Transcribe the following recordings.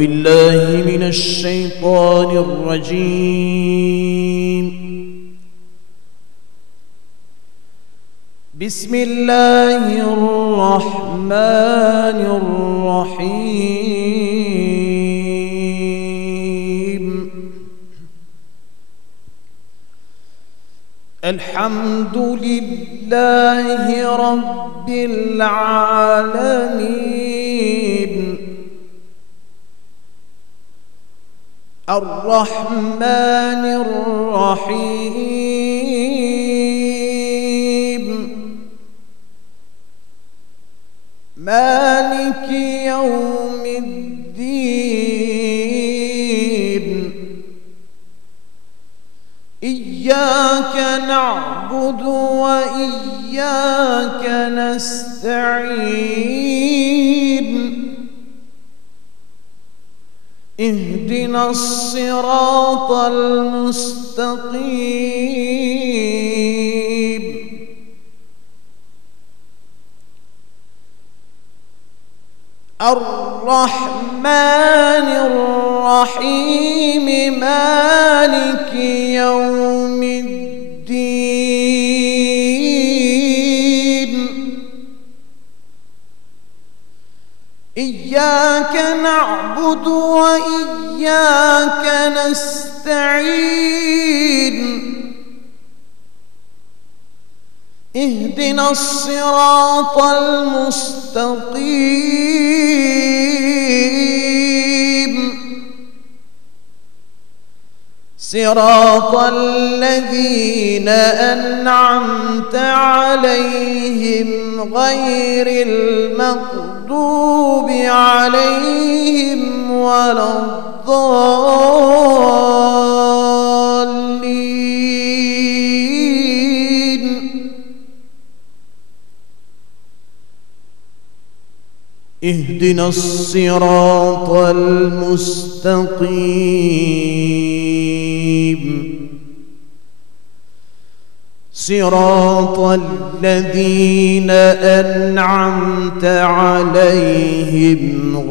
بالله من الشيطان الرجيم. بسم الله الرحمن الرحيم. الحمد لله رب العالمين، الرحمن الرحيم، مالك يوم الدين. إياك نعبد وإياك نستعين، اهدنا الصراط المستقيم، الرحمن الرحيم، مالك يوم الدين. إياك نعبد وإياك نستعين، اهدنا الصراط المستقيم، صراط الذين أنعمت عليهم غير المغضوب عليهم ولا الضالين. اهدنا الصراط المستقيم، صراط الذين أنعمت عليهم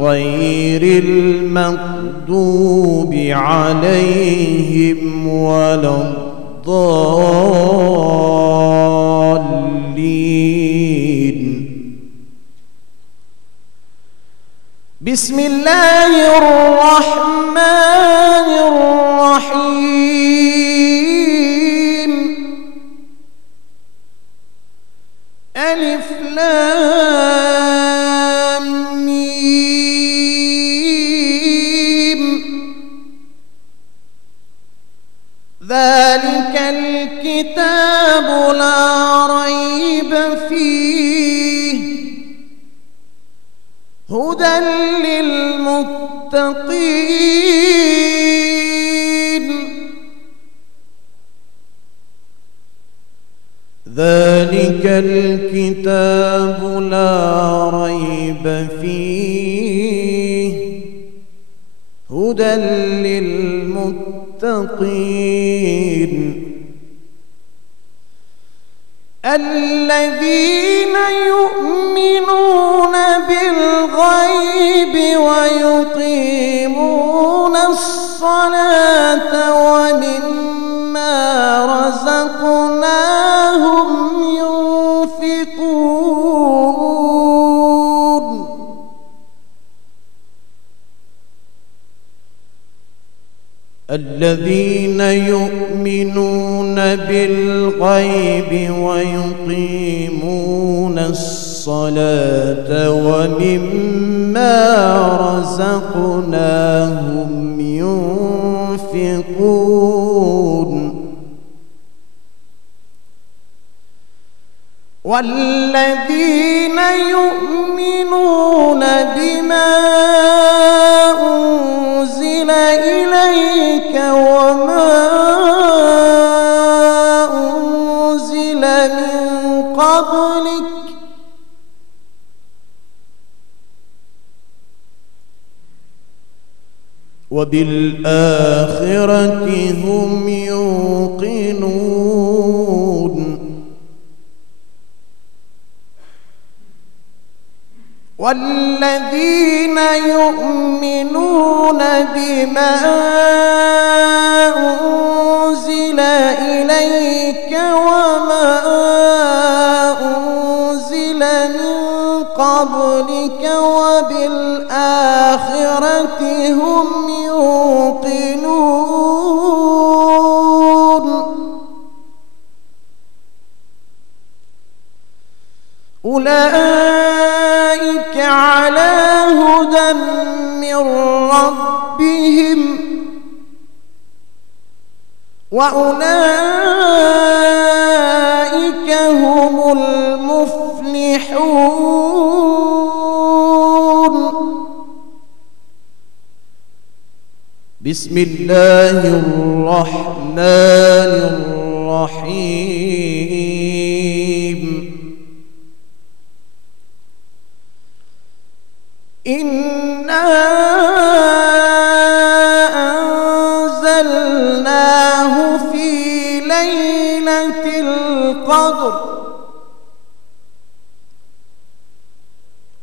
غير المغضوب عليهم ولا الضالين. بسم الله الرحمن الرحيم. ألف لام ميم، ذلك الكتاب لا ريب فيه، هدى للمتقين. ذلك الكتاب لا ريب فيه، هدى للمتقين. الذين يؤمنون بالغيب ويقيمون الصلاة ومما رزقناهم ينفقون. الذين يؤمنون بالغيب ويقيمون الصلاة ومما رزقناهم ينفقون. والذين يؤمنون بما أنزل إليك وما أنزل من قبلك وبالآخرة هم يوقنون. والذين يؤمنون بما أنزل إليك وما أنزل من قبلك وبالآخرة هم يوقنون أولئك على هدى من ربهم وأولئك هم المفلحون بسم الله الرحمن الرحيم إنا أنزلناه في ليلة القدر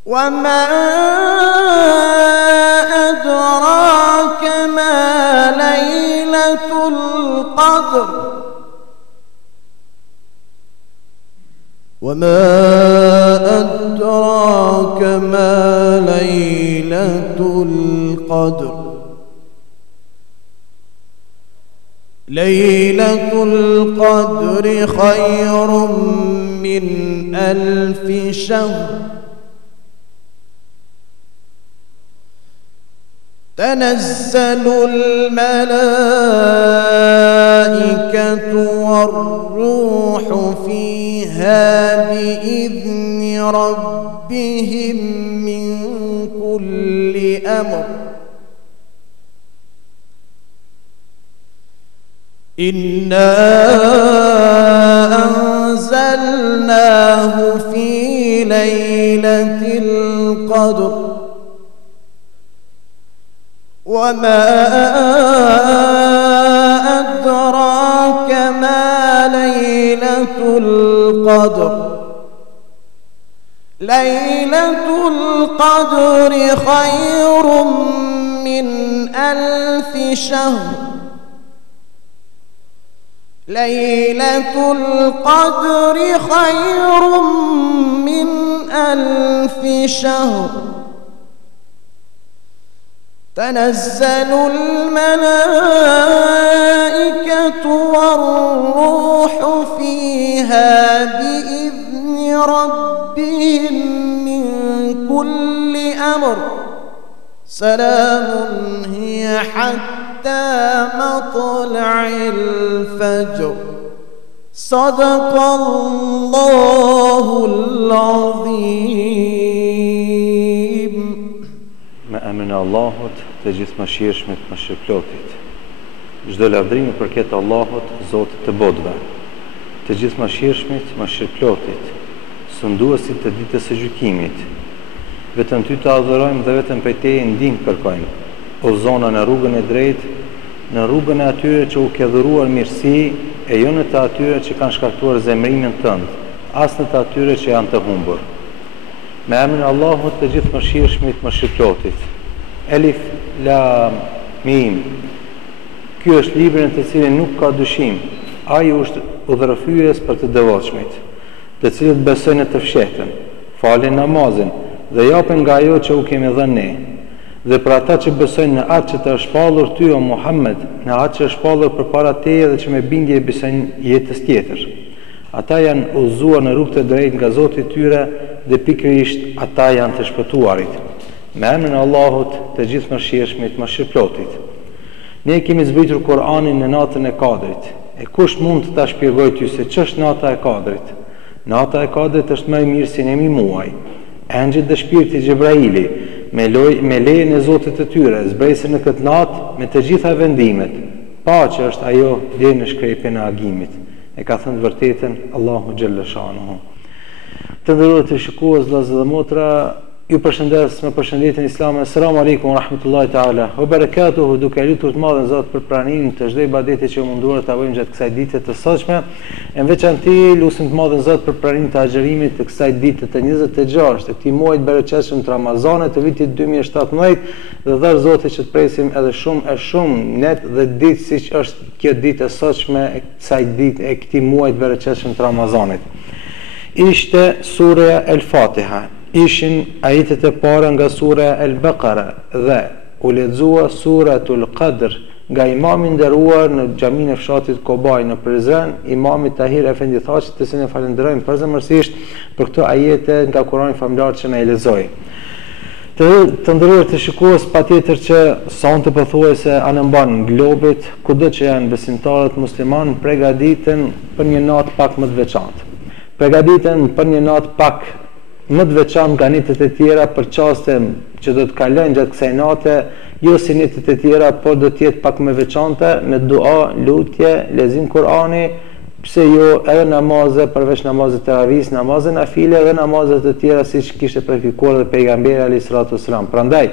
وما أدراك ما ليلة القدر وما أدراك ما ليلة القدر ليلة القدر خير من 1000 شهر تنزل الملائكة والروح فيها بإذن ربهم من كل أمر إنا أنزلناه في ليلة القدر وما أدراك ما ليلة القدر ليلة القدر خير من 1000 شهر ليلة القدر خير من 1000 شهر تنزل الملائكة والروح فيها بإذن ربهم من كل أمر سلام هي حتى مطلع الفجر صدق الله العظيم Me emrin e Allahut, të gjithë mëshirshmit, mëshirëplotit. Çdo lavdrim i përket Allahut, Zotit të botëve. Të gjithë mëshirshmit, mëshirëplotit, sunduesit të ditës së gjykimit. Vetëm ty të adhurojmë dhe vetëm prej teje ndihmë kërkojmë. Udhëzona në rrugën e drejtë, në rrugën e atyre që u ke dhuruar mirësi, e jo në të atyre që kanë shkaktuar zemrimin tënd, as në të atyre që janë të humbur. Me emrin e Allahut të gjithë mëshirshmit, mëshirëplotit. Elif, Lam, Mim. Ky është libri në të cilin nuk ka dyshim. Ai është udhërrëfyes për të devotshmit, të cilët besojnë të fshehtën, falin namazin dhe japin nga ajo që u kemi dhënë ne. Dhe për ata që besojnë në atë që të është shpallur ty o Muhammed, në atë që është shpallur përpara teje dhe që me bindje besojnë jetës tjetër. Ata janë udhëzuar në rrugë të drejtë nga Zoti i tyre dhe pikërisht ata janë të shpëtuarit. Me emrin e Allahut të gjithë mëshirshmit, mëshirëplotit. Ne kemi zbritur Kur'anin në natën e Kadrit. E kush mund të ta shpjegojë ty se ç'është nata e Kadrit? Nata e Kadrit është më e mirë si 1 muaj. Engjëjt dhe shpirti Gjibraili me lejen e Zotit të tyre zbresin në këtë natë me të gjitha vendimet. Paqja është ajo deri në shkrepjen e agimit. E ka thënë vërtetën Allahu xhalla shanuhu. Të nderuar të shikues, vëllezër dhe motra, Ju përshëndes me përshëndetjen islame. Assalamu alaikum wa rahmatullahi ta'ala wa barakatuhu, duke lutur të madhen Zot për pranimin të çdo ibadeti që munduar ta bëjmë gjatë kësaj dite të sotshme. Në veçanti lutim të madhen Zot për pranimin të agjërimit të kësaj dite të 26 të këtij muaji të bereqetshëm të Ramazanit të vitit 2017, dhe dhër Zoti që të presim edhe shumë net dhe ditë siç është kjo ditë e sotshme e kësaj dite e këtij muaji të bereqetshëm të Ramazanit. Ishte sura El-Fatiha. Ishin ajetet e para nga sura El-Baqara dhe u lexua suratul Qadr nga imami nderuar në xhaminë e fshatit Kobaj në Prizren, imami Tahir Efendi Thaçi, të cilin e falenderojmë përzemërsisht për këto ajete nga Kurani famlar që na i lexoi. Të nderuar të shikues, patjetër që sonte pothuajse anë mban globit, kudo që janë besimtarët musliman, përgatiten për një natë pak më të veçantë. Përgatiten për një natë pak më të veçantë nga natët e tjera, për çaste që do të kalojnë gjatë kësaj nate, jo si natët e tjera, por do të jetë pak më veçante, me dua, lutje, lexim Kurani, pse jo edhe namaze, përveç namazit të taravih, namazet nafile dhe namazet të tjera siç kishte praktikuar dhe pejgamberi alayhis salatu wassalam. Prandaj,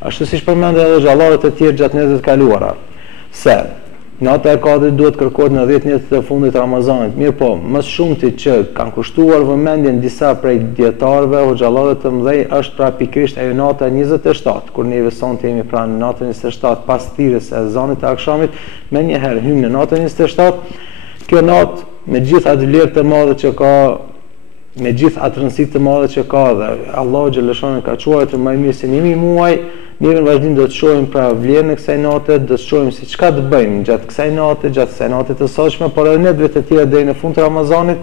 ashtu siç përmendën edhe xhallarët e tjerë gjatë natëve të kaluara, se nata e Kadrit duhet kërkohet në 10 ditët e fundit të Ramazanit. Mirë po, më shumti që kanë kushtuar vëmendjen disa prej dietarëve, hoxhallarë të mëdhej, është pra pikërisht ajo nata 27, kur neve sonte jemi pra në natën 27 pas thirrjes së ezanit të akşamit, më njëherë hym në natën 27. Kjo natë me gjithë atë vlerë të madhe që ka, me gjithë atë rëndësi të madhe që ka, dhe Allahu xhaleshani ka quajtur më mirë se 1000 muaj. Neve në vazhdim do të shohim pra vlerën e kësaj nate, do të shohim se çka të bëjmë gjatë kësaj nate të sotshme, por edhe netëve të tjera deri në fund të Ramazanit,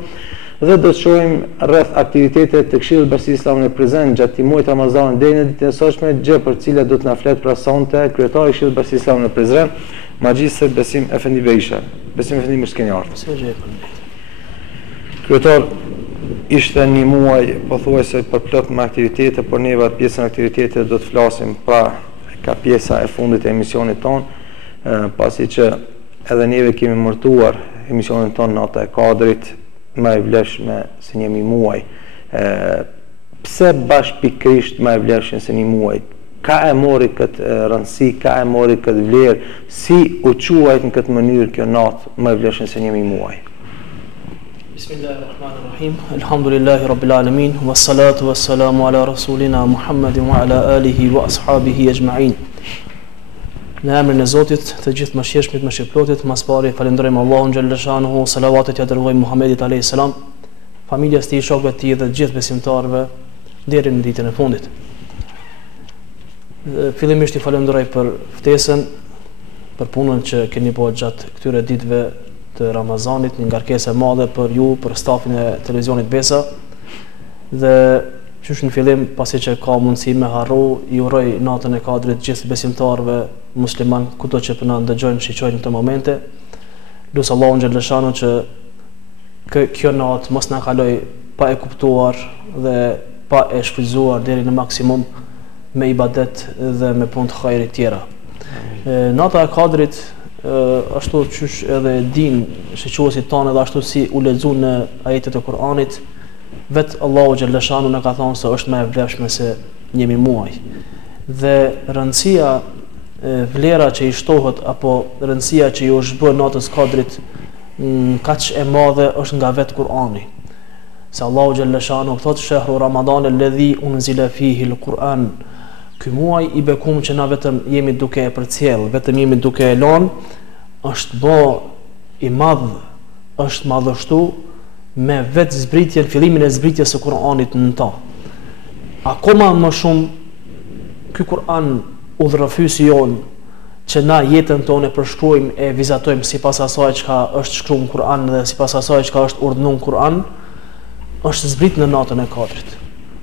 dhe do të shohim rreth aktivitetet të Këshillit Bashkisë Islame në Prizren gjatë këtij muaji të Ramazanit deri në ditën e sotshme, gjë për të cilat do të na flet pra sonte kryetari i Këshillit Bashkisë Islame në Prizren, Magjistër Besim Efendi Berisha. Besim Efendi më s'keni ardhur. Kryetar, ishte një muaj pothuajse përplot me aktivitete, por neve atë pjesën e aktivitetet do të flasim pra ka pjesa e fundit e emisionit ton, pasi që edhe neve kemi mërtuar emisionin ton nata e Kadrit më e vlefshme se një muaj. Pse pikërisht më e vlefshme se një muaj? Ka e mori këtë rëndësi, ka e mori këtë vlerë, si u quajt në këtë mënyrë kjo natë më e vlefshme se një muaj? Bismillahirrahmanirrahim. Alhamdulillahi rabbil alamin, wassalatu wassalamu ala rasulina Muhammadin wa ala alihi wa ashabihi ajma'in. Në emrin e Zotit, të gjithë mëshirshmit, mëshirëplotit, mas pari falenderojmë Allahun xhallashanuhu, salavatet ja dërgojmë Muhammedit alayhis salam, familjes tij, shokëve të tij dhe të gjithë besimtarëve deri në ditën e fundit. Fillimisht i falenderoj për ftesën, për punën që keni bërë gjatë këtyre ditëve të Ramazanit, një ngarkesë e madhe për ju, për stafin e televizionit Besa, dhe qysh në fillim, pasi që ka mundësi me harru, i uroj natën e Kadrit gjithë besimtarëve musliman, kudo që na ndëgjojnë, shiqojnë në të momente. Lusë Allahun xhaleshanu që kjo natë mos na kaloj pa e kuptuar dhe pa e shfrytzuar deri në maksimum me ibadet dhe me punë të hajrit tjera. Nata e Kadrit, ashtu qysh edhe din shiquesit tanë, edhe ashtu si u lexu në ajetet e Kur'anit, vetë Allahu xhaleshanu na ka thonë se është më e vlefshme se një muaj. Dhe rëndësia, vlera që i shtohet apo rëndësia që i është bërë natës Kadrit kaq e madhe është nga vetë Kur'ani. Se Allahu xhaleshanu thotë shehru Ramadan alladhi unzila fihi al-Qur'an. Ky muaj i bekum që na vetëm jemi duke e përcjell, vetëm jemi duke e lënë, është bë i madh, është madhështu me vetë zbritjen, fillimin e zbritjes së Kur'anit në ta. Akoma më shumë ky Kur'an udhërofyesi jon që na jetën tonë e përshkruajmë e vizatojmë sipas asaj çka është shkruar në Kur'an dhe sipas asaj çka është urdhëruar në Kur'an, është zbrit në natën e Kadrit.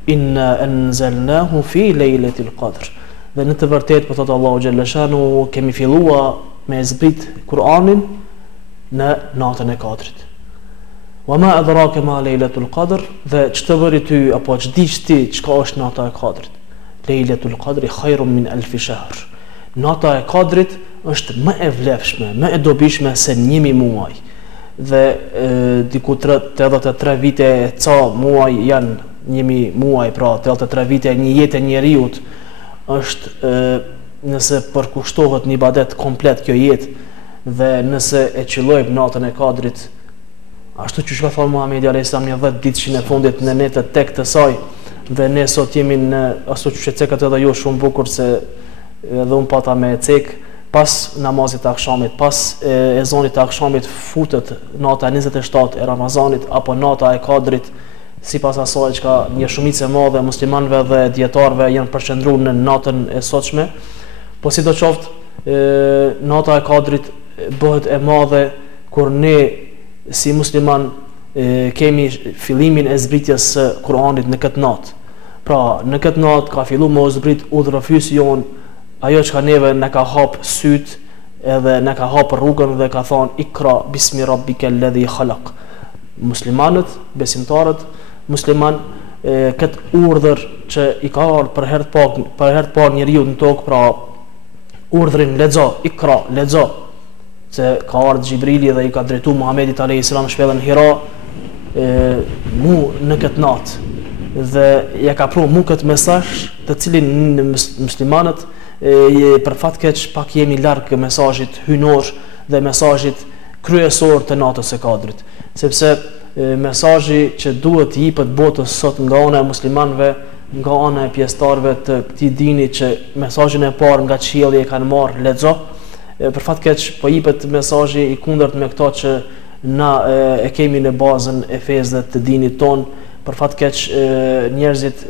Inna anzalnahu fi lejletil qadr. Dhe në të vërtetë, po thotë Allahu xhaleshanu, kemi filluar me zbrit Kur'anin në natën e Kadrit. Wa ma adraka ma lejletul qadr, dhe ç'të bëri ty apo ç'dish ti çka është nata e Kadrit? Lejletul qadri khairun min alfi shahr. Nata e Kadrit është më e vlefshme, më e dobishme se 1000 muaj. Dhe diku 83 vite ca muaj janë 1.000 muaj, pra 33 vite, një jetë e njeriut është nëse përkushtohet një ibadet komplet kjo jetë dhe nëse e qëllojmë natën e Kadrit, ashtu që ka thënë Muhamedi alayhis salam, një 10 ditëshin e fundit në netët tek të saj, dhe ne sot jemi në ashtu që cekat edhe jo shumë bukur se edhe unë pata me cek pas namazit të akşamit, pas ezanit të akşamit futet nata 27 e Ramazanit apo nata e Kadrit, sipas asaj që një shumicë e madhe muslimanëve dhe dietarëve janë përqendruar në natën e sotshme. Po sidoqoftë nata e Kadrit bëhet e madhe kur ne si musliman kemi fillimin e zbritjes së Kur'anit në këtë natë. Pra, në këtë natë ka filluar me zbrit udhërfysi jon, ajo që ka neve në ka hap syt edhe në ka hap rrugën dhe ka thonë ikra bismi rabbike alladhi khalaq. Muslimanët, besimtarët musliman, këtë urdhër që i ka ardhur për herë të parë njeriu në tokë, pra urdhrin lexo, ikra, lexo, se ka ardhur Xhibrili dhe i ka drejtuar Muhamedit alayhis salam shpellën Hira mu në këtë natë, dhe ja ka pru mu këtë mesazh të cilin në muslimanët për fat keq pak jemi larg mesazhit hynor dhe mesazhit kryesor të natës së Kadrit, sepse mesazhi që duhet i jepet botës sot nga ana e muslimanëve, nga ana e pjesëtarëve të këtij dini, që mesazhin e parë nga qielli e kanë marrë, lexo, për fat keq po jepet mesazhi i kundërt me këto që na e kemi në bazën e fesë të dinit ton. Për fat keq njerëzit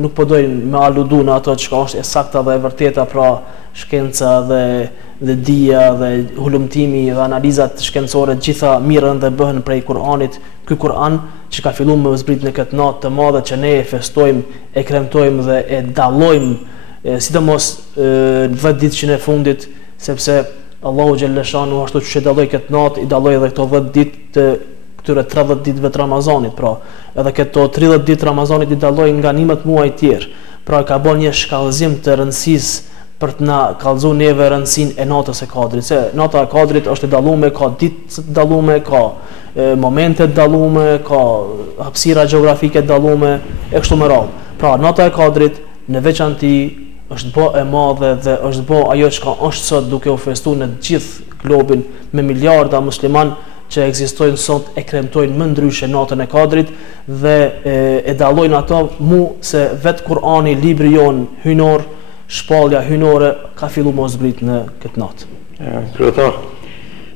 nuk po dojnë me aludu në ato që është e sakta dhe e vërteta, pra shkenca dhe dija dhe hulumtimi dhe analizat shkencore gjitha mirën dhe bëhen prej Kur'anit. Ky Kur'an që ka filluar me zbrit në këtë natë të madhe që ne e festojmë, e kremtojmë dhe e dallojmë, sidomos 10 ditëshin e fundit, sepse Allahu xhallashanu ashtu që dalloi këtë natë, i dalloi edhe këto 10 ditë të këtyre 30 ditëve të Ramazanit, pra edhe këto 30 ditë Ramazanit i dalloi nga 11 muaj tjerë, pra ka bën një shkallëzim të rëndësisë për të na kallëzuar neve rëndësinë e natës së Kadrit, se nata e Kadrit është e dalluar, ka ditë të dalluar, ka momente të dalluar, ka hapësira gjeografike të dalluar e kështu me radhë. Pra nata e Kadrit në veçantë është bë e madhe dhe është bë ajo që është sot duke u festuar në gjithë globin me miliarda musliman që ekzistojnë sot, e kremtojnë më ndryshe natën e Kadrit dhe e dallojnë ato mu se vetë Kur'ani, libri jon hynor, shpallja hynore ka filluar mos zbrit në këtë natë. Kryetar,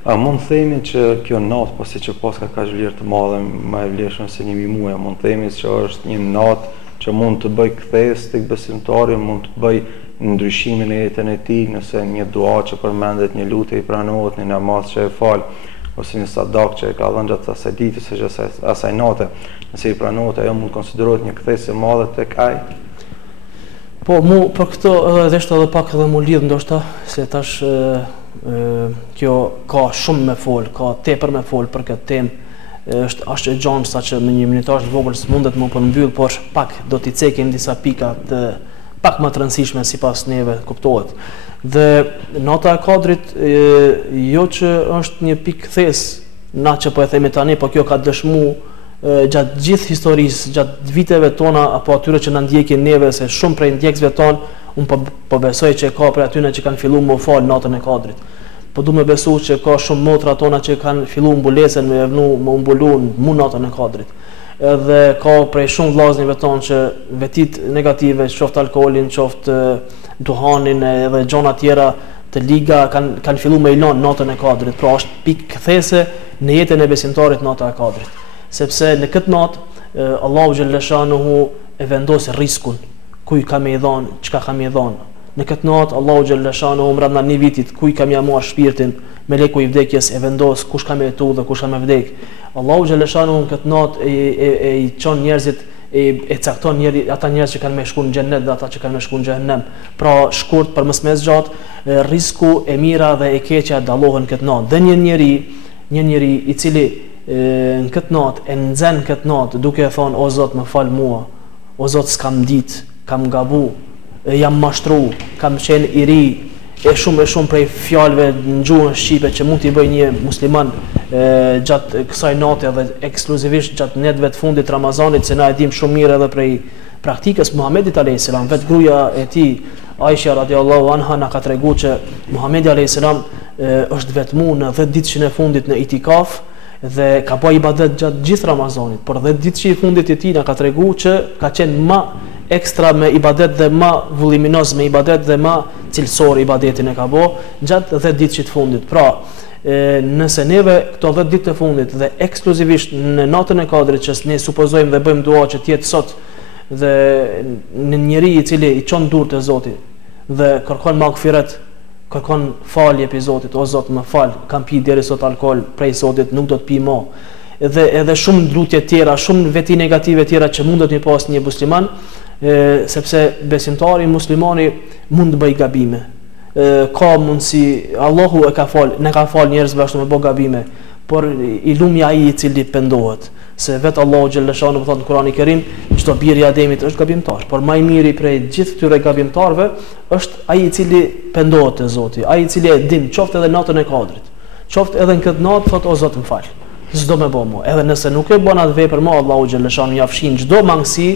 a mund themi që kjo natë, pasi që pas ka kaq vlerë të madhe, më e vlefshme se 1000 muaj, mund themi që është një natë që mund të bëj kthes tek besimtari, mund të bëj ndryshimin e jetën e tij, nëse një dua që përmendet, një lutje i pranohet, një namaz që e fal, ose një sadak që e ka dhënë gjatë asaj ditës ose asaj nate, nëse i pranohet, ajo mund konsiderohet një kthes e madhe tek ai. Po mu për këtë edhe është edhe pak edhe mu lidh ndoshta, se tash kjo ka shumë me fol, ka tepër me fol për këtë temë. Është e gjanë sa që me një minutazh të vogël s'mundet më përmbyll, por pak do t'i cekim disa pika të pak më të rëndësishme sipas neve, kuptohet. Dhe nata e Kadrit jo që është një pikë kthes, na që po e themi tani, po kjo ka dëshmuar gjatë gjithë historisë, gjatë viteve tona apo atyre që na ndjekin neve, se shumë prej ndjekësve ton, unë po besoj që ka prej atyre që kanë filluar më fal natën e Kadrit. Po du me besu që ka shumë motra tona që kanë filluar mbulesën me evnu më mbulun mu natën e Kadrit. Edhe ka prej shumë vllaznive tonë që vetit negative, qoftë alkoolin, qoftë duhanin edhe gjona tjera të liga, kanë filluar me ilon natën e Kadrit. Pra është pikë kthese në jetën e besimtarit nata e Kadrit. Sepse në këtë natë Allahu xhallashanuhu e vendos riskun, kuj ka me i dhon, çka ka me i dhon. Në këtë natë Allahu xhallashanuhu brenda një vitit kuj ka me marr shpirtin, meleku i vdekjes e vendos kush ka me jetu dhe kush ka me vdek. Allahu xhallashanuhu në këtë natë i çon njerëzit, e cakton ata njerëz që kanë me shku në xhennet dhe ata që kanë me shku në xhehenem. Pra shkurt për mos më zgjat, risku e mira dhe e keqja dallohen këtë natë. Dhe një njeri i cili në këtë natë e nxen këtë natë duke thonë o Zot më fal mua, o Zot s'kam ditë, kam gabu, jam mashtru, kam qenë i ri, e shumë prej fjalëve në gjuhën shqipe që mund t'i bëj një musliman gjatë kësaj nate dhe ekskluzivisht gjatë netëve të fundit Ramazanit, se na e dim shumë mirë edhe prej praktikës Muhamedit alayhis salam. Vetë gruaja e tij Aisha radiallahu anha na ka treguar që Muhamedi alayhis salam është vetmuar në 10 ditëshin e fundit në itikaf dhe ka bëj ibadet gjatë gjithë Ramazanit, por 10 ditëshin e fundit e tij na ka treguar që ka qenë më ekstra me ibadet dhe më vulliminoz me ibadet dhe më cilësor ibadetin e ka bë gjatë 10 ditëshit të fundit. Pra, nëse neve këto 10 ditë të fundit dhe ekskluzivisht në natën e Kadrit që ne supozojmë dhe bëjmë dua që të jetë sot dhe në njeri i cili i çon durrë te Zoti dhe kërkon magfiret, kërkon falje pe Zotit, o Zot më fal, kam pi deri sot alkool, prej Zotit nuk do të pi më. Edhe shumë lutje tjera, shumë veti negative tjera që mund të pas një musliman, sepse besimtari muslimani mund të bëj gabime. Ka mundsi, Allahu e ka fal, ne ka fal njerëzve ashtu me bë gabime, por i lumi ai i cili pendohet. Se vetë Allahu xhalla shanu më thotë në Kur'anin e Kerim, çdo bir i Ademit është gabimtar, por më i miri prej gjithë këtyre gabimtarëve është ai i cili pendohet te Zoti, ai i cili e din, qoftë edhe natën e Kadrit, qoftë edhe në këtë natë thotë o Zot më fal. S'do më bëj më. Edhe nëse nuk e bën atë vepër më, Allahu xhalla shanu ja fshin çdo mangësi,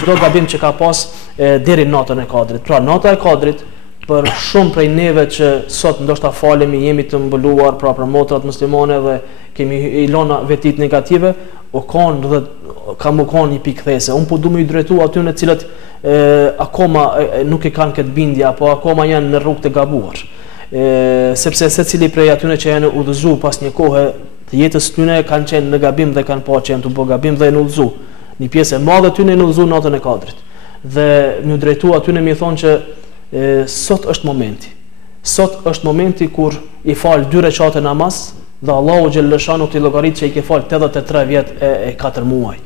çdo gabim që ka pas deri në natën e Kadrit. Pra nata e Kadrit për shumë prej neve që sot ndoshta falemi, jemi të mbuluar pra për motrat muslimane dhe kemi i lënë vetit negative, o kanë dhe ka më kanë një pikthese. Unë po du më i drejtu aty në cilët akoma nuk e kanë këtë bindje apo akoma janë në rrugë të gabuar. Sepse secili prej atyre që janë udhëzuar pas një kohe të jetës tyne kanë qenë në gabim dhe kanë pa që janë të bë gabim dhe janë udhëzuar. Një pjesë e madhe tyne janë udhëzuar natën e Kadrit. Dhe më drejtu aty më thonë që sot është momenti. Sot është momenti kur i fal 2 rekate namaz dhe Allahu xhalla shanu ti llogarit që i ke fal 83 vjet e 4 muaj.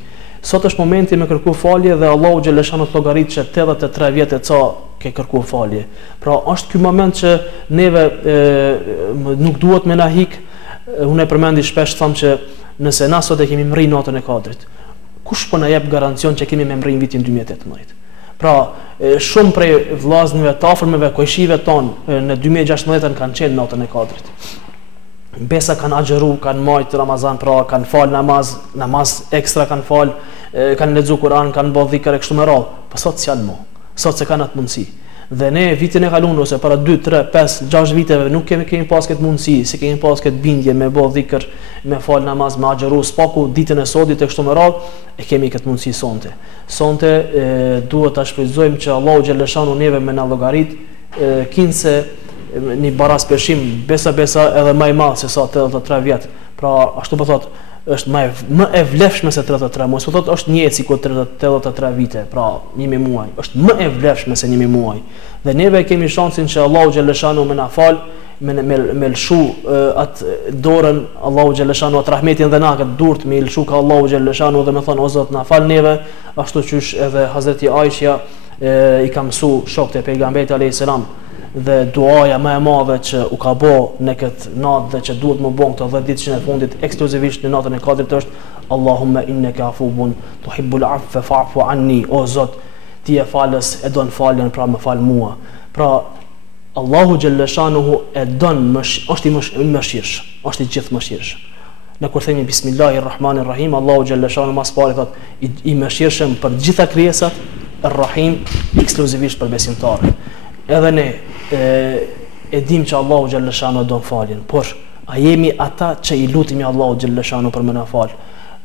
Sot është momenti me kërku falje dhe Allahu xhalla shanu ti llogarit që 83 vjet e ca ke kërku falje. Pra është ky moment që neve nuk duhet me na hik. Unë e përmendi shpesh tham që nëse na sot e kemi mri natën e Kadrit, kush po na jep garancion që kemi me mri në vitin 2018? Pra, shumë prej vllaznive të afërmeve, kojshive tonë në 2016 kanë qenë natën e Kadrit. Besa kanë agjeru, kanë majt Ramazan, pra kanë fal namaz ekstra kanë fal, kanë lexu Kur'an, kanë bë dhikr e kështu me radhë. Po sot s'janë më. Sot se kanë atë mundësi. Dhe ne vitin e kaluar ose para 2, 3, 5, 6 viteve nuk kemi pas këtë mundësi, se kemi pas këtë bindje me bë dhikr, me fal namaz, me agjeru, spaku ditën e sotit e kështu me radhë, e kemi këtë mundësi sonte. Sonte duhet ta shfrytëzojmë që Allahu xhalla shanu neve me na llogarit kinse një baras përshim besa edhe më i madh se sa 83 vjet. Pra ashtu po thot është më e vlefshme se 33 muaj. Po thot është një sikur 83 vite, pra 1000 muaj. Është më e vlefshme se 1000 muaj. Dhe neve kemi shansin që Allahu xhalla shanu me na fal, me lshu atë dorën Allahu xhalla shanu atë rahmetin dhe na këtë durt me lshu ka Allahu xhalla shanu dhe me thon o Zot na fal neve, ashtu qysh edhe Hazreti Aisha i ka mësu shokët e pejgamberit alayhis salam. Dhe duaja më e madhe që u ka bë në këtë natë dhe që duhet më bëjmë këto 10 ditëshin e fundit ekskluzivisht në natën e Kadrit është Allahumma innaka afuwun tuhibbul afwa fa'fu anni. O Zot, ti e falës, e don faljen, pra më fal mua. Pra Allahu xhalla shanuhu e don, është i mëshirshëm, është i gjithë mëshirshëm. Ne kur themi Bismillahirrahmanirrahim, Allahu xhalla shanu mas pari thot i mëshirshëm për gjitha krijesat, Ar-Rahim ekskluzivisht për besimtarët. Edhe ne e dim që Allahu xhalla shanu don faljen, por a jemi ata që i lutemi Allahu xhalla shanu për më na fal?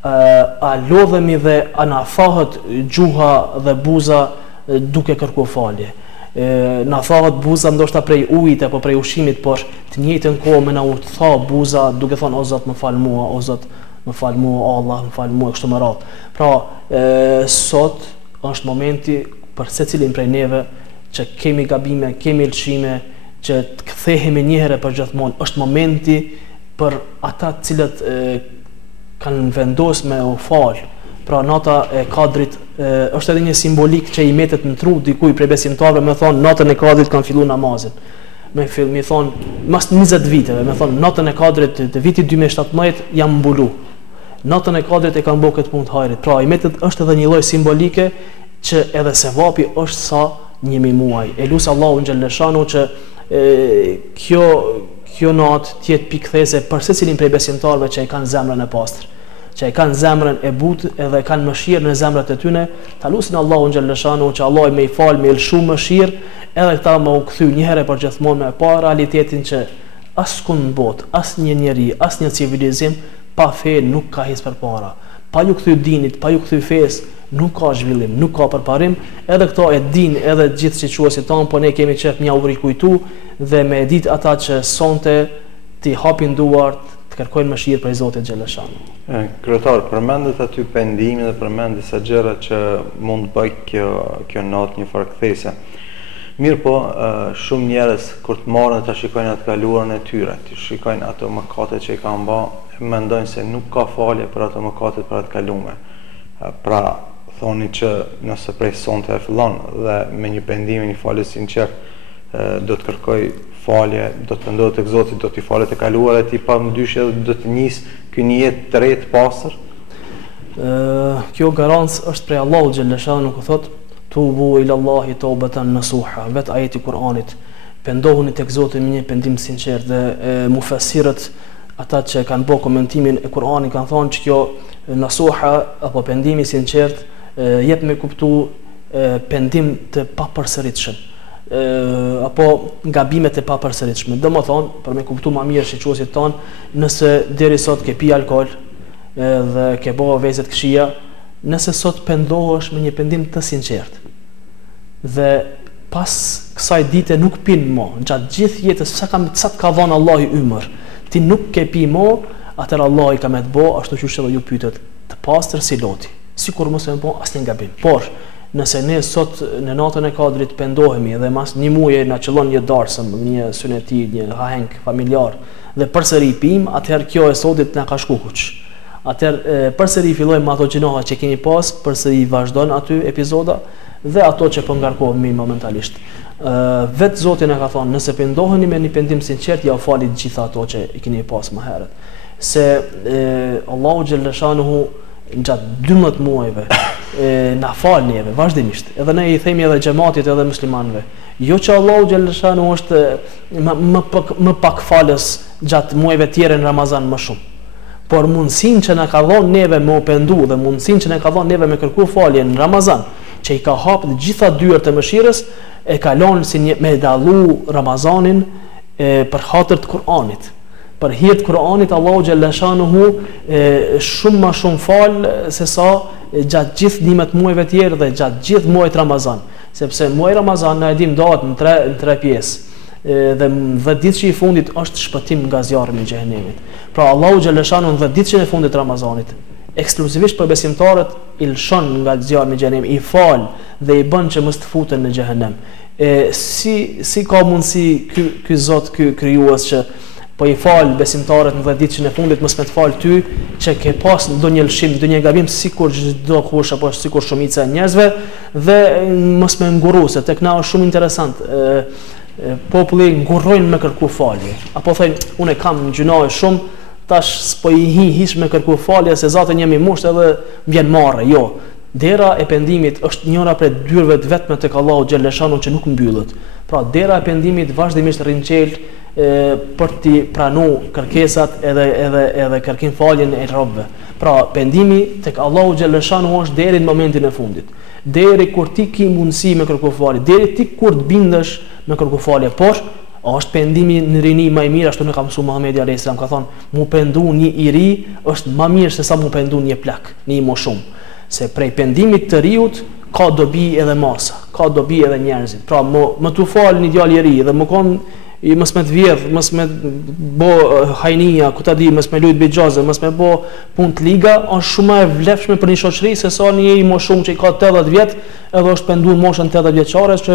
A lodhemi dhe a na thahet gjuha dhe buza duke kërkuar falje? Na thahet buza ndoshta prej ujit apo prej ushqimit, por të njëjtën kohë më na u tha buza duke thënë o Zot më fal mua, o Zot më fal mua, o Allah më fal mua, kështu me radhë. Pra sot është momenti për secilin prej neve që kemi gabime, kemi lëshime, që të kthehemi një herë për gjithmonë. Është momenti për ata të cilët kanë vendosur me u fal. Pra nata e Kadrit është edhe një simbolik që i metet në tru dikuj prej besimtarëve, me thonë natën e Kadrit kanë filluar namazin. Me thonë mas 20 viteve, me thonë natën e Kadrit të vitit 2017 jam mbulu. Natën e Kadrit e kanë bërë këtë punë të hajrit. Pra i metet është edhe një lloj simbolike që edhe sevapi është sa 1000 muaj. E lutë Allahu xhalla shanu që kjo natë tjetë pikthese për secilin prej besimtarëve që i kanë zemrën e pastër, që i kanë zemrën e butë edhe kanë mëshirë në zemrat e tyne, ta lusin Allahun xhalleshanu që Allah me i falë, me i lshu mëshirë, edhe këta më u kthy një herë për gjithmonë me pa realitetin që askund në botë, asnjë njeri, asnjë civilizim pa fe nuk ka his përpara. Pa ju kthy dinit, pa ju kthy fesë, nuk ka zhvillim, nuk ka përparim, edhe këto e din, edhe gjithë siçuesit tanë, po ne kemi qef mja u rikujtu dhe me ditë ata që sonte ti hapin duart, të kërkojnë mëshirë prej Zotit xhaleshanu. Kryetar, përmendet aty pendimin dhe përmend disa gjëra që mund të bëj kjo natë një farkthese. Mirë po, shumë njerëz kur të marrin ta shikojnë atë kaluarën e tyre, të shikojnë ato mëkate që i kanë bërë, mendojnë se nuk ka falje për ato mëkate për atë kalume. Pra, thoni që nëse prej sonte e fillon dhe me një pendim, një falje sinqert, do të kërkoj falje, do të pendohet tek Zoti, do t'i falet e kaluara e ti pa mdyshje dhe do të nis ky një jetë të re të pastër. Kjo garancë është prej Allahut xhaleshanu ku thotë tubu ila Allahi tawbatan nasuha, vet ajeti Kur'anit, pendohuni tek Zoti me një pendim sinqert dhe mufassirët ata që kanë bërë komentimin e Kur'anit kanë thonë që kjo nasuha apo pendimi sinqert jep me kuptu pendim të papërsëritshëm. Apo gabimet e papërsëritshme. Domethënë, për me kuptu më mirë siçuesit ton, nëse deri sot ke pi alkool dhe ke bërë vezet këqija, nëse sot pendohesh me një pendim të sinqert dhe pas kësaj dite nuk pin më, gjatë gjithë jetës sa të ka dhënë Allahu ymër, ti nuk ke pi më, atëherë Allahu ka me të bëj ashtu siç edhe ju pyetet, të pastër si loti, sikur mos e bën asnjë gabim. Por nëse ne sot në natën e Kadrit pendohemi dhe mas një muaji na qëllon një darsëm, një syneti, një hahenk familjar dhe përsëri pim, atëherë kjo e sotit na ka shku kuç. Atëherë përsëri fillojmë ato gjinoha që kemi pas, përsëri vazhdon aty epizoda dhe ato që po ngarkohemi momentalisht. Vetë Zoti na ka thonë, nëse pendoheni me një pendim sinqert, ja u falit gjitha ato që i keni pas më herët. Se Allahu xhaleshanuhu gjatë 12 muajve na fal neve vazhdimisht. Edhe ne i themi edhe xhamatit edhe muslimanëve. Jo që Allahu xhaleshanu është më pak falës gjatë muajve tjerë në Ramazan më shumë. Por mundësinë që na ka dhënë neve me u pendu dhe mundësinë që na ka dhënë neve me kërku falje në Ramazan, që i ka hapur gjitha dyert e mëshirës, e kalon si një me dallu Ramazanin për hatër të Kur'anit. Për hir të Kur'anit Allahu xhaleshanuhu shumë më shumë fal se sa gjatë gjithë 12 muajve tjerë dhe gjatë gjithë muajit Ramazan, sepse muaji Ramazan na e dim dohet në tre pjesë. Dhe 10 ditë që i fundit është shpëtim nga zjarri i xhehenemit. Pra Allahu xhaleshanuhu në 10 ditën e fundit të Ramazanit ekskluzivisht për besimtarët i lshon nga zjarri i xhehenemit, i fal dhe i bën që mos të futen në xhehenem. Si ka mundësi ky Zot, ky krijues që po i fal besimtarët në 10 ditën e fundit, mos më të fal ty që ke pas ndonjë lëshim, ndonjë gabim sikur çdo kush apo sikur shumica e njerëzve dhe mos më ngurru se tek na është shumë interesant. Populli ngurrojnë me kërku falje. Apo thënë, unë kam gjunoj shumë, tash s'po i hish me kërku falje se Zoti jemi mushtë edhe vjen marrë. Jo. Dera e pendimit është njëra prej dyrëve të vetme tek Allahu xhaleshanu që nuk mbyllet. Pra dera e pendimit vazhdimisht rrinqel për të pranuar kërkesat edhe kërkim faljen e robëve. Pra pendimi tek Allahu xhaleshanu është deri në momentin e fundit. Deri kur ti ke mundësi me kërku falje, deri ti kur të bindesh me kërku falje, por është pendimi në rini më i mirë, ashtu në ka mësuar Muhamedi alayhis salam, ka thonë, mu pendu një i ri është më mirë se sa mu pendu një plak, një i shumë. Se prej pendimit të riut ka dobi edhe masa, ka dobi edhe njerëzit. Pra më tu fal një djalë i ri dhe më kon i mos me të vjedh, mos me bo hajnia, ku ta di, mos me lut bixhaze, mos me bo punë të liga, është shumë e vlefshme për një shoqëri se sa një i më shumë që i ka 80 vjet, edhe është penduar moshën 80 vjeçare që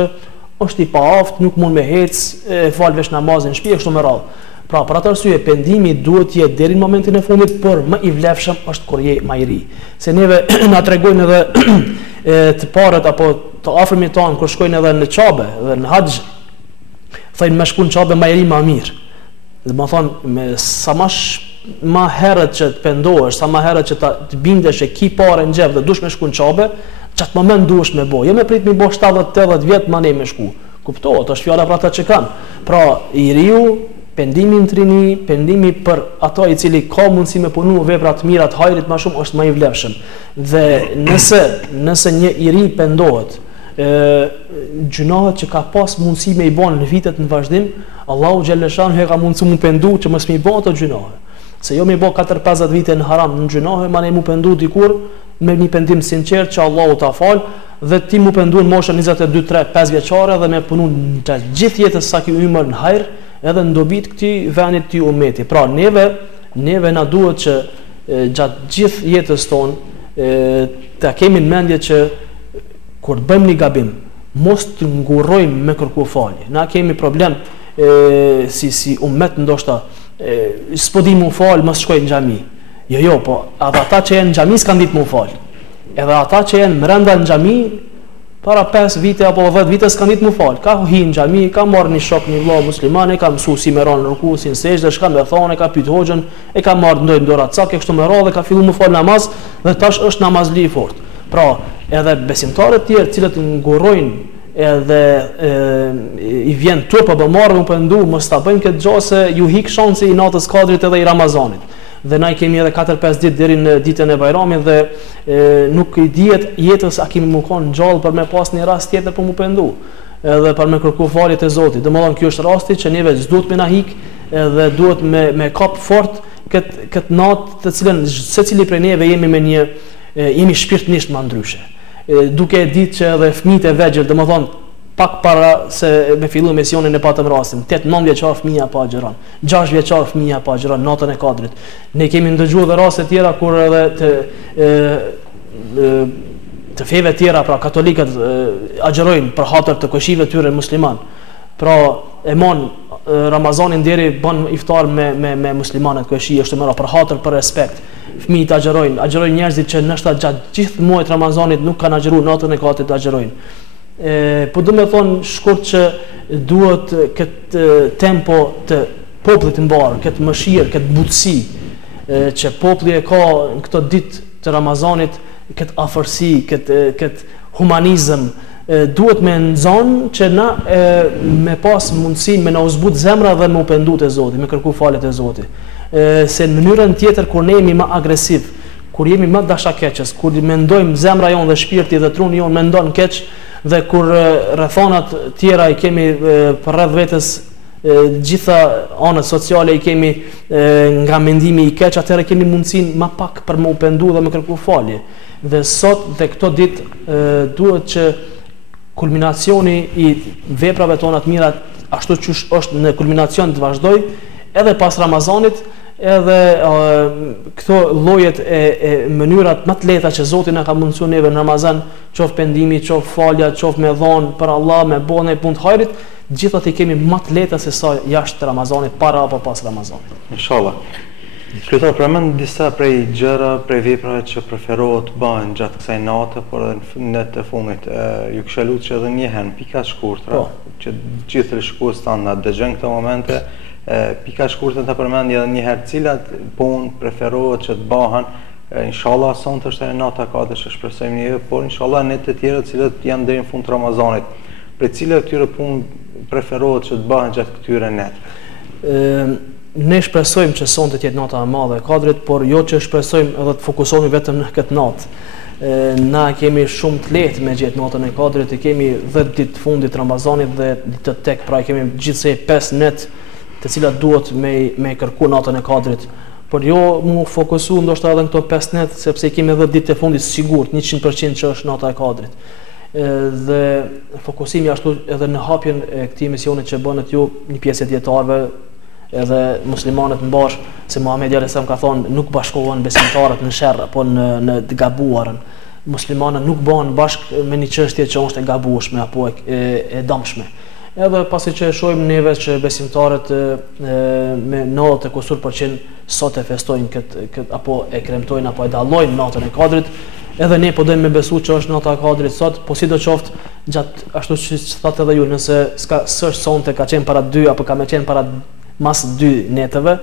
është i paaft, nuk mund me hec, fal vesh namazin në shtëpi kështu me radhë. Pra, për atë arsye pendimi duhet të jetë deri në momentin e fundit, por më i vlefshëm është kur je më i ri. Se neve na tregojnë edhe të parët apo të afërmit tonë kur shkojnë edhe në Çabe dhe në Haxh, thënë me shku në Çabe më i ri më mirë. Dhe më thonë, sa më herët që të pendohesh, sa më herët që të bindesh e ki parë në xhep dhe dush me shku në Çabe, çat moment duhesh me bo. Jo me prit me bo 70-80 vjet më ne me shku. Kuptohet, është fjala për ata që kanë. Pra, i riu, pendimi në trini, pendimi për ato i cili ka mundësi me punu vepra të mira të hajrit më shumë është më i vlefshëm. Dhe nëse një i ri pendohet, gjunahet që ka pas mundësi me i bën në vitet në vazhdim, Allahu xhaleshan ka mundësi mu pendu që mos më i bën ato gjunahe. Se jo me i bë 4-50 vite në haram në gjunahe, ma ne mu pendu dikur me një pendim sinqert që Allahu ta fal, dhe ti mu pendu në moshën 22, 3, 5 vjeçare dhe me punu në gjithë jetës sa ki ymër në hajr, edhe në dobit këti venit të umeti. Pra neve na duhet që gjatë gjithë jetës tonë ta kemi në mendje që kur të bëjmë një gabim, mos të ngurrojmë me kërku falje. Na kemi problem si umet ndoshta s'po di mu fal, mos shkoj në xhami. Jo, po edhe ata që janë në xhami s'kan ditë mu fal. Edhe ata që janë brenda në xhami para 5 vite apo 10 vite s'kan ditë mu fal. Ka hi në xhami, ka marrë një shok një vëlla musliman, ka mësuar si me ran ruku, si në sejdë, shka me thonë, ka pyet hoxhën, e ka marrë ndoj dorë cak, kështu me radhë, ka filluar mu fal namaz dhe tash është namazli i fortë. Pra, edhe besimtarët tjerë cilët ngurrojnë edhe i vjen turp apo marrë më pendu, mos ta bëjnë këtë gjë se ju hik shansi i natës Kadrit edhe i Ramazanit. Dhe na i kemi edhe 4-5 ditë deri në ditën e Bajramit dhe nuk i dihet jetës a kemi më kon gjallë për me pas një rast tjetër për më pendu edhe për me kërku faljet e Zotit. Domethënë ky është rasti që neve s'duhet me na hik edhe duhet me kap fort këtë natë të cilën secili prej neve jemi shpirtnisht më ndryshe. Duke ditë që edhe fëmijët e vegjël, domethënë pak para se me fillu misionin e patëm rastin, 8-9 vjeçar fëmija pa agjeron, 6 vjeçar fëmija pa agjeron natën e Kadrit. Ne kemi ndëgjuar edhe raste tjera kur edhe të feve tjera, pra katolikët agjerojnë për hatër të koshive tyre musliman. Pra e mon Ramazanin deri bën iftar me muslimanët koshi, është mëra për hatër, për respekt. Fëmijët agjerojnë njerëzit që nështë gjatë gjithë muajit Ramazanit nuk kanë agjeruar natën e Kadrit agjerojnë. Po do me thonë shkurt që duhet këtë tempo të popullit të mbarë, këtë mëshirë, këtë butësi që populli e ka në këto ditë të Ramazanit, këtë afërsi, këtë humanizëm, duhet me nxonë që na me pas mundësin me na uzbut zemra dhe me u pendu të Zotit, me kërku falet e Zotit. Se në mënyrën tjetër kur ne jemi më agresiv, kur jemi më dashakeqës, kur mendojmë zemra jonë dhe shpirti dhe truni jonë mendon keq, dhe kur rrethonat tjera i kemi për rreth vetes gjitha anët sociale i kemi nga mendimi i keq, atëherë kemi mundësinë më pak për më u pendu dhe më kërku falje. Dhe sot dhe këto ditë duhet që kulminacioni i veprave tona të mira ashtu që është në kulminacion të vazhdoj edhe pas Ramazanit, edhe këto llojet e mënyrat më të lehta që Zoti na ka mundsuar neve në Ramazan, qoftë pendimi, qoftë falja, qoftë me dhon për Allah, me bënë punë të hajrit, gjithat i kemi më të lehta se sa jashtë Ramazanit, para apo pas Ramazanit. Inshallah. Shkruar përmend disa prej gjëra, prej veprave që preferohet të bëhen gjatë kësaj nate, por edhe në të fundit ju kisha lutur që edhe një herë pika shkurtra, që gjithë shikues tanë na dëgjojnë këto momente, pika shkurtër të përmendni edhe një herë cilat punë preferohet që të bëhen. Inshallah sonte është e nata Kadrit që shpresojmë një, por inshallah ne të tjerë të cilët janë deri në fund të Ramazanit, për cilët këtyre punë preferohet që të bëhen gjatë këtyre netëve. Ne shpresojmë që sonte të jetë nata e madhe e Kadrit, por jo që shpresojmë edhe të fokusohemi vetëm në këtë natë. Na kemi shumë të lehtë me gjetë natën e Kadrit, i kemi 10 ditë fundit Ramazanit dhe ditë tek, pra kemi gjithsej 5 net të cilat duhet me kërku natën e Kadrit. Por jo mu fokusu ndoshta edhe në këto 5 net, sepse i kemi 10 ditë të fundit sigurt 100% që është nata e Kadrit. Dhe fokusimi ashtu edhe në hapjen e këtij misioni që bënët ju, një pjesë e dietarëve edhe muslimanët mbash, se Muhamedi alayhis salam ka thonë nuk bashkohen besimtarët në sherr apo në të gabuarën. Muslimanët nuk bëhen bashkë me një çështje që është e gabueshme apo e dëmshme. Edhe pasi që shohim neve që besimtarët me 90% sot e festojnë këtë apo e kremtojnë apo e dallojnë natën e Kadrit, edhe ne po dojmë me besu që është nata e Kadrit sot, po sidoqoftë gjatë ashtu që thatë edhe ju, nëse s'është sonte ka qenë para 2 apo ka më qenë para mas 2 netëve,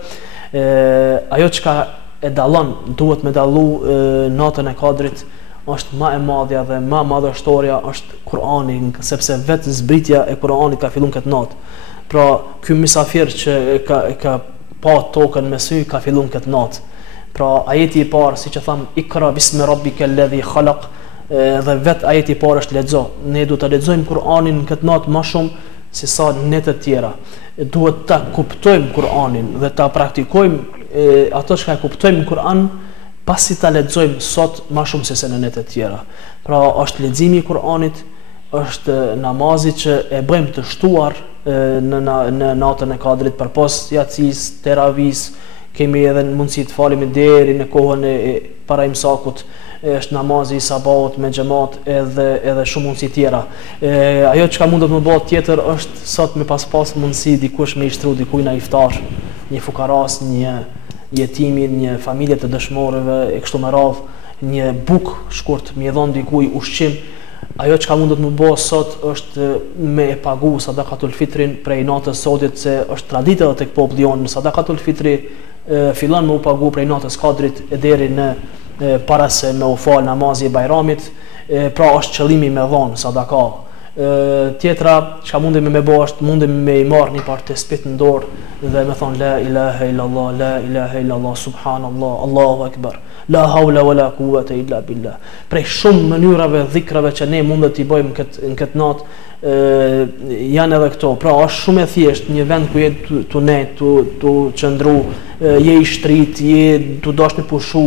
ajo që ka e dallon, duhet me dallu natën e Kadrit është më e madhja dhe më madhështoria është Kur'ani, sepse vetë zbritja e Kur'anit ka filluar këtë natë. Pra, ky mysafir që e ka pa tokën me sy ka filluar këtë natë. Pra, ajeti i parë, siç e tham, Ikra bismi rabbikal ladhi khalaq, dhe vetë ajeti i parë është lexo. Ne duhet ta lexojmë Kur'anin këtë natë më shumë se sa netë të tjera. Duhet ta kuptojmë Kur'anin dhe ta praktikojmë ato që e kuptojmë në Kur'an, pasi ta lexojmë sot më shumë se në netë të tjera. Pra, është leximi i Kur'anit, është namazi që e bëjmë të shtuar në natën e Kadrit përpos Yacis, Teravis, kemi edhe mundësi të falemi deri në kohën e para imsakut, është namazi i sabahut me xhamat edhe shumë mundësi tjera. Ajo çka mund të më bëhet tjetër është sot me pas mundësi dikush me i shtru dikujt në iftar, një fukaras, një jetimin, një familje të dëshmorëve e kështu me radhë, një buk shkurt me dhon dikujt ushqim. Ajo çka mund të më bëhet sot është me e pagu sadakatul fitrin prej natës sotit, se është traditë edhe tek populli jonë. Sadakatul fitri fillon me u pagu prej natës Kadrit deri në para se me u fal namazi i Bajramit, pra është qëllimi me dhon sadaka. Tjetra çka mundemi me bëj është mundemi me i marr një parë tespit në dorë dhe me thon la ilaha illallah, la ilaha illallah, subhanallah, Allahu akbar, la hawla wala quwata illa billah. Prej shumë mënyrave dhikrave që ne mundet t'i bëjmë në këtë natë, janë edhe këto. Pra, është shumë e thjeshtë, një vend ku je tu net, tu qëndru, je i shtrit, je tu dash në pushu,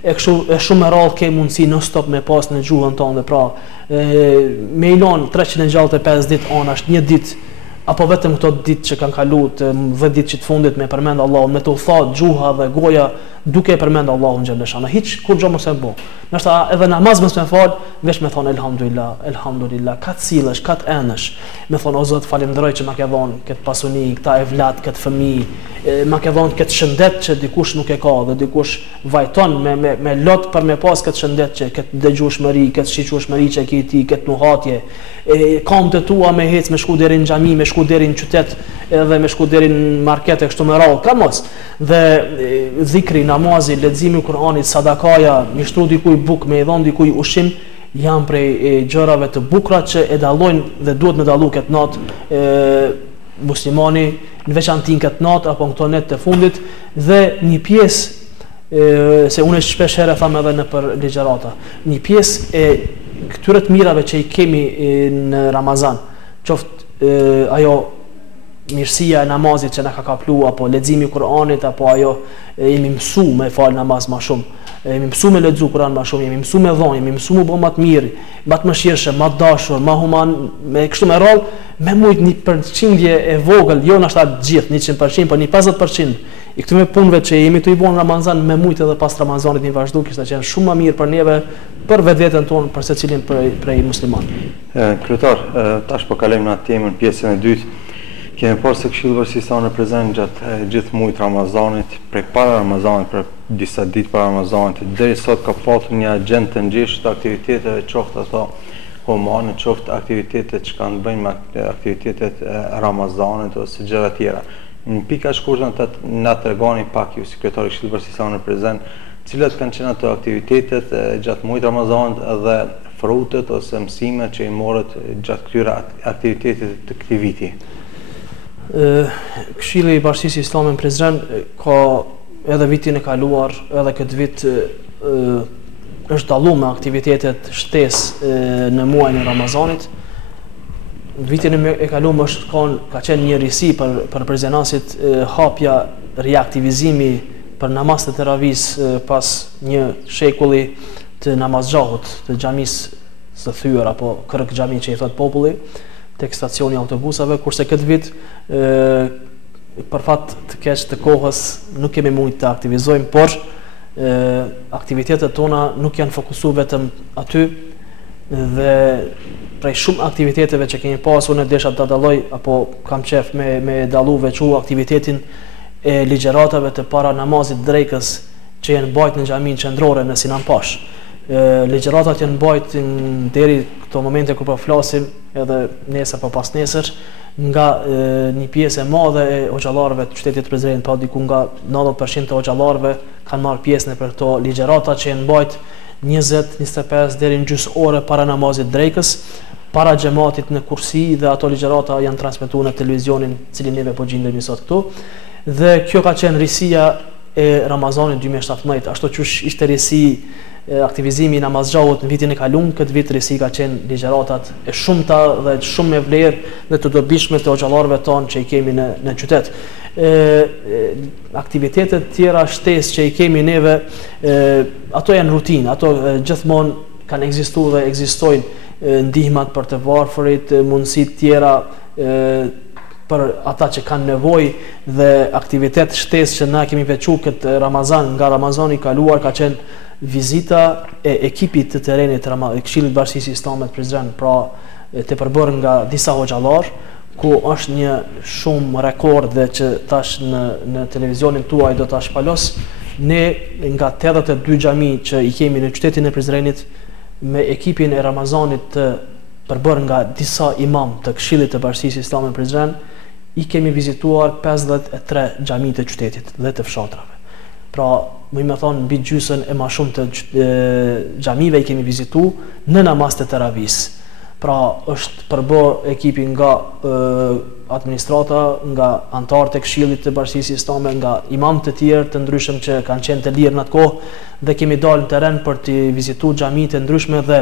e shumë e rrallë ke mundësi non stop me pas në gjuhën tonë. Pra, me ilon 365 ditë anash, një ditë apo vetëm këto ditë që kanë kaluar, 10 ditë që të fundit me përmend Allahun, me të thot gjuha dhe goja duke përmend Allahun xhaleshana, hiç kur gjë mos e bë. Ndoshta edhe namaz mos më fal, veç me thon elhamdulillah, elhamdulillah, kat sillesh, kat enësh, me thon o Zot falenderoj që ma ke dhënë këtë pasuni, këta evlat, këtë fëmijë, ma ke dhënë këtë shëndet që dikush nuk e ka dhe dikush vajton me lot për me pas këtë shëndet që këtë dëgjueshmëri, këtë shiqhueshmëri që ke ti, këtë nuhatje, kam të tua me hec me shku deri në xhami, me shku deri në qytet, edhe me shku deri në market e kështu me radhë, ka mos. Dhe dhikri, namazi, leximi i Kur'anit, sadakaja, mi shtru dikuj buk, me i dhon dikuj ushqim, janë prej gjërave të bukura që e dallojnë dhe duhet me dallu këtë natë muslimani në veçantin këtë natë apo në këto net të fundit. Dhe një pjesë, se unë shpesh herë tham edhe në për ligjërata, një pjesë e këtyre të mirave që i kemi në Ramazan, qoftë ajo mirësia e namazit që na ka kaplu, apo leximi i Kur'anit, apo ajo jemi mësu me fal namaz më shumë, jemi mësu me lexu Kur'an më shumë, jemi mësu me dhon, jemi mësu me bë më të mirë, më të mëshirshëm, më të dashur, më human, me kështu me radhë, me mujt 1% e vogël, jo na shtat gjithë 100%, por 50% i këtyre punëve që jemi të i bënë Ramazan, me mujt edhe pas Ramazanit një vazhdu, kishte qenë shumë më mirë për neve, për vetveten tonë, për secilin prej muslimanëve. Kryetar, tash po kalojmë në temën pjesën e dytë. Kemi parë se Këshilli Bashkëkombëtar prezant gjatë gjithë muajit Ramazanit, prej para Ramazanit, për disa ditë para Ramazanit, deri sot ka pasur një agjendë të ngjeshur të aktiviteteve, qoftë ato humane, qoftë aktivitetet që kanë të bëjnë me aktivitetet e Ramazanit ose gjëra tjera. Në pika shkurtër na tregoni pak ju si kryetari i Këshillit Bashkëkombëtar prezant, cilat kanë qenë ato aktivitetet gjatë muajit Ramazanit dhe frutet ose mësimet që i morët gjatë këtyre aktivitetet të këtij viti. Këshilli i Bashkisë Islame në Prizren ka edhe vitin e kaluar, edhe këtë vit është dalluar me aktivitetet shtesë në muajin e Ramazanit. Vitin e kaluar ka qenë një risi për prezenasit, hapja, reaktivizimi për namaz të teravis pas një shekulli të namazgjahut të xhamisë së thyer apo kërk xhami që i thot populli, tek stacioni autobusave, kurse këtë vit për fat të keq të kohës nuk kemi mujt të aktivizojmë, por aktivitetet tona nuk janë fokusuar vetëm aty, dhe prej shumë aktiviteteve që kemi pasur në desha të dalloj, apo kam qef me dallu veçu aktivitetin e ligjëratave të para namazit drekës që janë bajt në xhamin qendrore në Sinan Pash. Ligjëratat janë bajt deri këto momente kur po flasim, edhe nesër po pas nesër, nga një pjesë e madhe e hoxhallarëve të qytetit Prizrenit, pa diku nga 90% të hoxhallarëve kanë marrë pjesë në për këto ligjërata që janë bajt 20-25 deri në gjysmë ore para namazit drekës, para xhamatit në kursi, dhe ato ligjërata janë transmetuar në televizionin cilin neve po gjendemi sot këtu. Dhe kjo ka qenë risia e Ramazanit 2017, ashtu që ishte risi aktivizimi i namazxhavut në vitin e kaluar, këtë vit risi ka qenë ligjëratat e shumta dhe shumë me vlerë dhe të dobishme të xhallarëve tonë që i kemi në qytet. Aktivitetet tjera shtesë që i kemi neve, ato janë rutinë, ato gjithmonë kanë ekzistuar dhe ekzistojnë, ndihmat për të varfërit, mundësitë tjera për ata që kanë nevojë dhe aktivitet shtesë që na kemi veçuar këtë Ramazan, nga Ramazani i kaluar ka qenë vizita e ekipit të terrenit të Këshillit Bashkisë Islame të Prizren, pra të përbërë nga disa hoxhallar, ku është një shumë rekord dhe që tash në televizionin tuaj do ta shpalos. Ne nga 82 xhami që i kemi në qytetin e Prizrenit, me ekipin e Ramazanit të përbërë nga disa imam të Këshillit të Bashkisë Islame të Prizren, i kemi vizituar 53 xhami të qytetit dhe të fshatrave. Pra, më thonë, mbi gjysën e ma shumë të xhamive i kemi vizitu në namaz të teravis. Pra, është përbërë ekipi nga administrata, nga antarët e Këshillit të Bashkisë Islame, nga imam të tjerë të ndryshëm që kanë qenë të lirë në atë kohë, dhe kemi dalë në teren për të vizitu xhami të ndryshme, dhe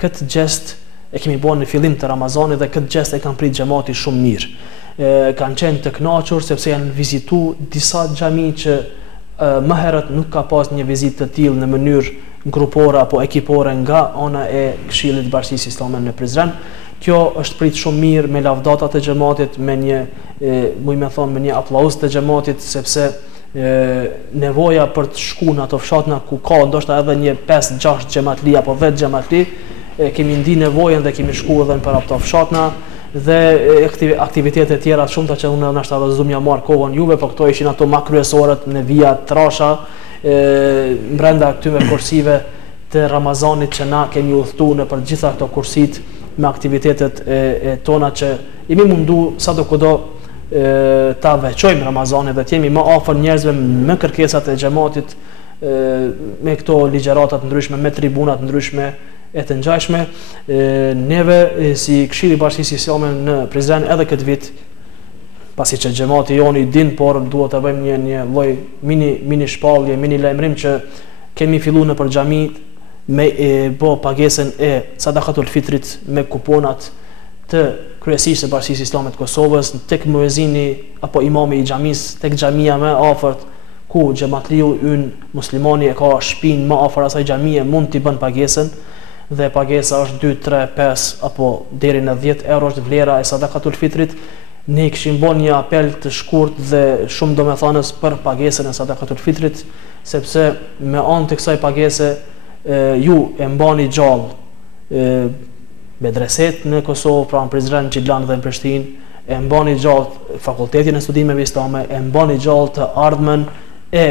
këtë gjest e kemi bërë në fillim të Ramazanit, dhe këtë gjest e kanë prit xhamati shumë mirë. Kanë qenë të kënaqur sepse janë vizitu disa xhami që më herët nuk ka pas një vizitë të tillë në mënyrë grupore apo ekipore nga ana e Këshillit Bashkisë Islame në Prizren. Kjo është prit shumë mirë me lavdatat e xhamatit, me një aplauz të xhamatit, sepse nevoja për të shkuar në ato fshatna ku ka ndoshta edhe një 5-6 xhamatli apo 10 xhamatli, kemi ndi nevojën dhe kemi shkuar edhe për ato fshatna, dhe aktivitete tjera shumëta që unë nashta do zoom ja marr kohën juve, por këto ishin ato më kryesorët në vija trasha brenda këtyre kursive të Ramazanit që na kemi udhëtuar në për gjitha këto kursit me aktivitetet e tona që jemi mundu sadokudo ta veçojmë Ramazanin dhe të jemi më afër njerëzve me kërkesat e xhamatit, me këto ligjëratat ndryshme, me tribunat ndryshme e të ngjashme. Neve si Këshilli Bashkisë Islame në Prizren edhe këtë vit, pasi që xhamati joni din, por duhet të bëjmë një lloj mini shpallje, mini lajmërim që kemi filluar në për xhami me bë pagesën e sadakatul fitrit me kuponat të kryesisë së Bashkisë Islame të Kosovës, tek muezini apo imami i xhamis, tek xhamia më afërt ku xhamatliu ynë muslimani e ka shtëpinë më afër asaj xhamie, mund t'i bën pagesën, dhe pagesa është 2, 3, 5 apo deri në 10 euro është vlera e sadakatul fitrit. Ne kishim bën një apel të shkurt dhe shumë domethënës për pagesën e sadakatul fitrit, sepse me anë të kësaj pagese ju e mbani gjallë medreset në Kosovë, pra në Prizren, Gjillan dhe në Prishtinë, e mbani gjallë fakultetin e studimeve islame, e mbani gjallë të ardhmen e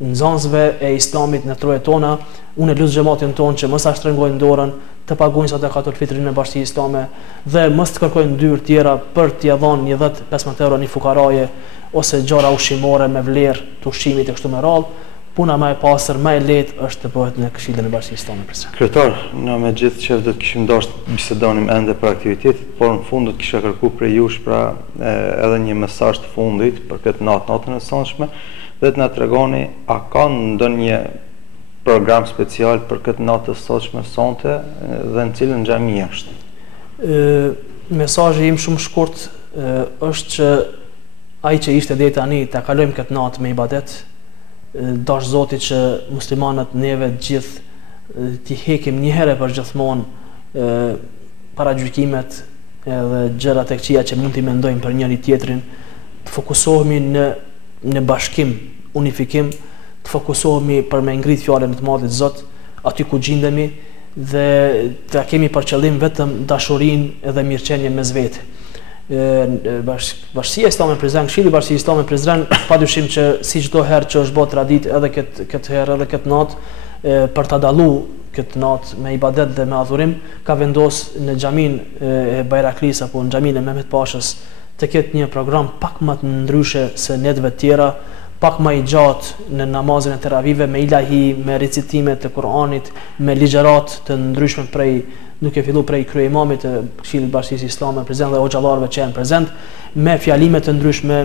nxënësve e islamit në trojet tona. Unë lut xhamatin ton që mos ta shtrëngojnë dorën, të paguajnë sadakatul fitrin në Bashkinë Islame dhe mos të kërkojnë ndyrë tjera për t'i dhënë një 10-15 euro një fukaraje ose gjëra ushqimore me vlerë të ushqimit e kështu me radhë. Puna më e pastër, më e lehtë është të bëhet në Këshillin e Bashkisë Islame. Kryetar, në me gjithë që do të kishim dashur të bisedonim ende për aktivitetet, por në fund do të kisha kërkuar prej jush pra edhe një mesazh të fundit për këtë natën e sonshme, dhe të na tregoni a ka ndonjë program special për këtë natë të sotshme sonte dhe në cilën xhami është? Mesazhi im shumë shkurt është që ai që ishte deri tani ta kalojmë këtë natë me ibadet. Dash Zoti që muslimanët neve gjithë t'i hekim një herë për gjithmonë paragjykimet edhe gjërat e këqija që mund t'i mendojmë për njëri tjetrin, të fokusohemi në bashkim, unifikim, të fokusohemi për me ngrit fjalën e të Madhit Zot aty ku gjendemi dhe të kemi për qëllim vetëm dashurinë edhe mirëqenien mes vete. Bashkia Islame Prizren, Këshilli Bashkisë Islame Prizren, padyshim që si çdo herë që është bërë traditë edhe këtë herë edhe këtë natë për ta dalluar këtë natë me ibadet dhe me adhurim, ka vendosur në xhamin e Bayraklis apo në xhamin e Mehmet Pashës të ketë një program pak më të ndryshe se netëve tjera, pak më i gjatë në namazin e teravive me ilahi, me recitime të Kur'anit, me ligjërat të ndryshme prej duke filluar prej kryejimamit të Këshillit Bashkisë Islame prezent dhe hoxhallarëve që janë prezent, me fjalime të ndryshme,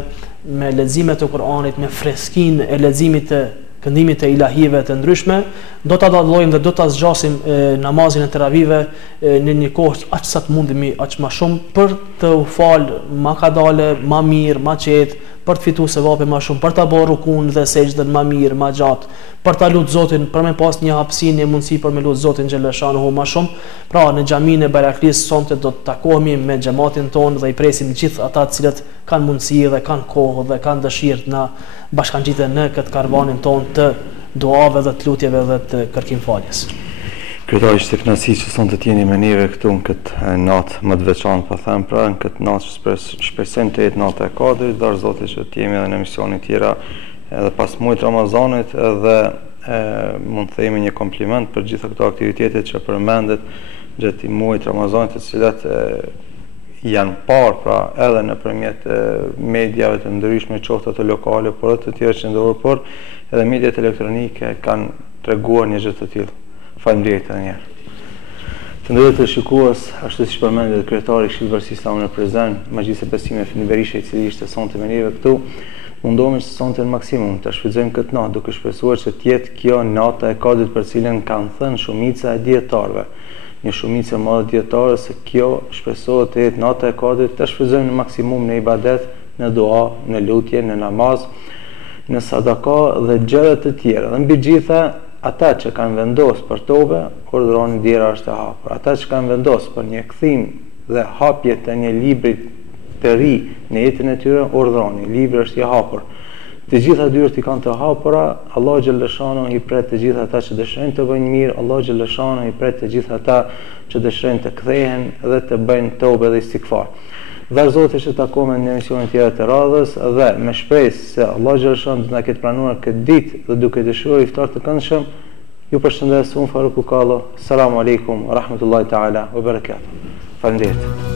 me lexime të Kur'anit, me freskinë e leximit të këndimit të ilahive të ndryshme, do ta dallojmë dhe do ta zgjasim namazin e teravive në një kohë aq sa të mundemi, aq më shumë për të u fal më kadale, më mirë, më qetë, për të fituar sevape më shumë, për ta bërë rukun dhe sejdën më mirë, më gjatë, për ta lutur Zotin, për me pas një hapësinë, një mundësi për me lutur Zotin xhaleshanuhu më shumë. Pra në xhaminë e Bayraklis sonte do të takohemi me xhamatin ton dhe i presim gjithë ata të cilët kanë mundësi dhe kanë kohë dhe kanë dëshirë të na bashkangjiten në këtë karavanin ton të duave dhe të lutjeve dhe të kërkim faljes. Kryetari ishte kënaqësi që sonte të jeni me neve këtu në këtë natë më të veçantë, po them pra, në këtë natë që shpresojmë të jetë nata e Kadrit, dar Zoti që të jemi edhe në emisione tjera edhe pas muajit Ramazanit, edhe mund të themi një kompliment për gjitha këto aktivitete që përmendet gjatë muajit Ramazanit, të cilat janë parë pra edhe nëpërmjet mediave të ndryshme, qoftë ato lokale, por edhe të tjera qendrore, por edhe mediat elektronike kanë treguar një gjë të tillë. Faleminderit edhe një herë. Të nderuar shikues, ashtu siç përmendët kryetari i Këshillit Bashkisë Islame në prezant, Magjlisë Besime Fini Berisha, i cili ishte sonte me neve këtu, mundohemi që sonte në maksimum të shfrytëzojmë këtë natë, duke shpresuar që të jetë kjo nata e Kadrit për cilën kanë thënë shumica e dietarëve. Një shumicë e madhe dietarë se kjo shpresohet të jetë nata e Kadrit, të shfrytëzojmë në maksimum në ibadet, në dua, në lutje, në namaz, në sadaka dhe gjëra të tjera. Dhe mbi gjitha ata që kanë vendosur për tobe, urdhëroni dera është e hapur. Ata që kanë vendosur për një kthim dhe hapje të një libri të ri në jetën e tyre, urdhëroni, libri është i hapur. Të gjitha dyert i kanë të hapura, Allahu xhaleshano i pret të gjitha ata që dëshirojnë të bëjnë mirë, Allahu xhaleshano i pret të gjitha ata që dëshirojnë të kthehen dhe të bëjnë tobe dhe istighfar. Dhe Zoti që takojmë në emisionin tjetër të radhës dhe me shpresë se Allahu xhaleshano do na ketë pranuar këtë ditë dhe duke dëshiruar iftar të këndshëm, ju përshëndes unë Faruk Kallo. Selamun alejkum wa rahmetullahi taala wa barakatuh. Faleminderit.